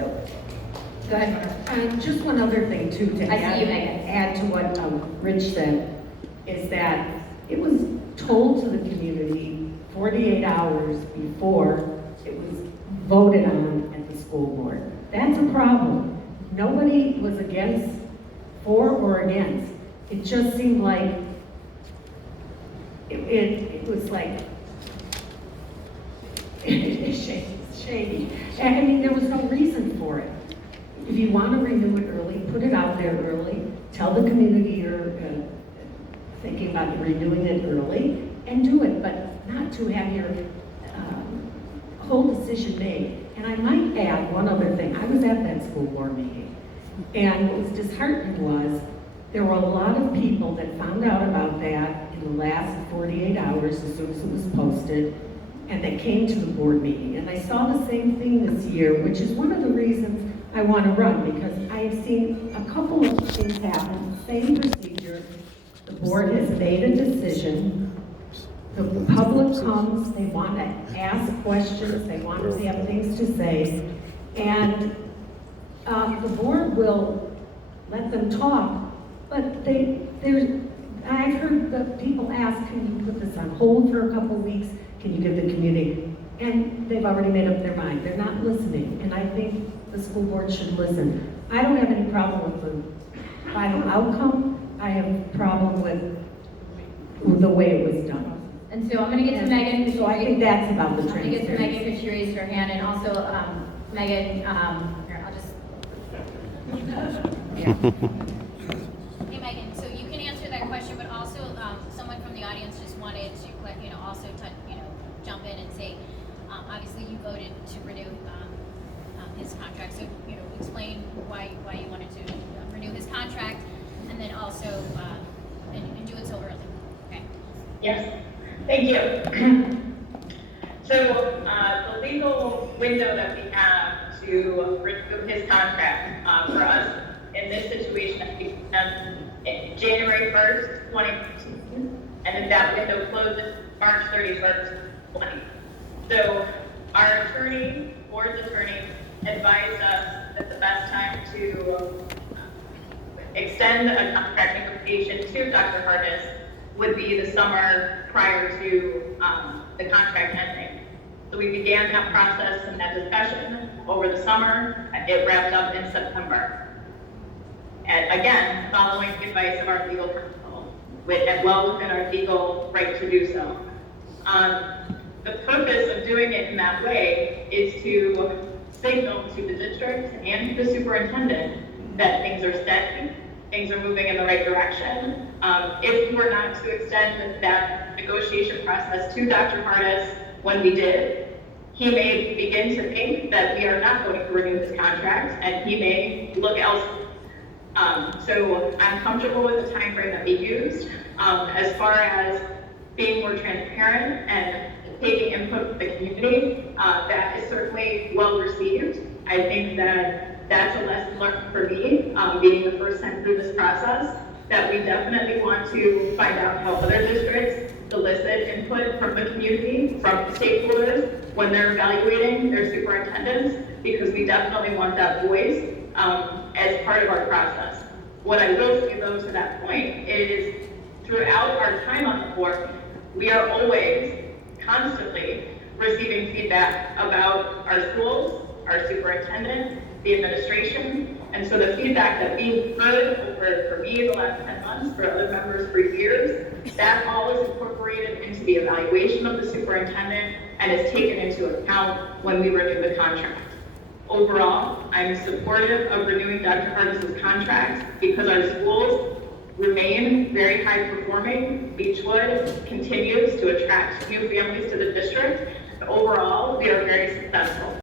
So, go ahead. Just one other thing too, to I see you, Megan. add to what Rich said, is that it was told to the community 48 hours before it was voted on at the school board. That's a problem. Nobody was for or against. It just seemed like, it was like, shady. And I mean, there was no reason for it. If you want to renew it early, put it out there early, tell the community you're thinking about renewing it early, and do it, but not to have your whole decision made. And I might add one other thing. I was at that school board meeting, and what was disheartening was there were a lot of people that found out about that in the last 48 hours as soon as it was posted, and they came to the board meeting. And I saw the same thing this year, which is one of the reasons I want to run, because I have seen a couple of things happen, same procedure. The board has made a decision. The public comes, they want to ask questions, they want to have things to say, and the board will let them talk, but I've heard the people ask, can you put this on hold for a couple of weeks? Can you give the community? And they've already made up their mind. They're not listening, and I think the school board should listen. I don't have any problem with the final outcome. I have a problem with the way it was done. And so I'm going to get to Megan. So I think that's about the I'm going to get to transparency. Megan because she raised her hand, and also Megan. Here, I'll just. Yeah. Hey Megan, so you can answer that question, but also someone from the audience just wanted to, also jump in and say, obviously you voted to renew his contract. So explain why you wanted to renew his contract, and then also and do it so early. Okay. Yes. Thank you. So the legal window that we have to renew his contract for us in this situation began January 1st, 2015, and then that window closes March 31st, 2020. So our attorney, board's attorney, advised us that the best time to extend a contract negotiation to Dr. Harness would be the summer prior to the contract ending. So we began that process and that discussion over the summer. It wrapped up in September. And again, following the advice of our legal counsel, and well within our legal right to do so. The purpose of doing it in that way is to signal to the district and to the superintendent that things are steady, things are moving in the right direction. If we were not to extend that negotiation process to Dr. Harness when we did, he may begin to think that we are not going to renew this contract, and he may look elsewhere. So I'm comfortable with the time frame that we used. As far as being more transparent and taking input from the community, that is certainly well received. I think that that's a lesson learned for me, being the first time through this process, that we definitely want to find out how other districts solicit input from the community, from stakeholders, when they're evaluating their superintendents, because we definitely want that voice as part of our process. What I will say though to that point is, throughout our time on the board, we are always constantly receiving feedback about our schools, our superintendent, the administration, and so the feedback that we've heard over, for me, the last 10 months, for other members for years, that all is incorporated into the evaluation of the superintendent and is taken into account when we renew the contract. Overall, I'm supportive of renewing Dr. Harness's contract because our schools remain very high performing. Beachwood continues to attract new families to the district. Overall, we are very successful.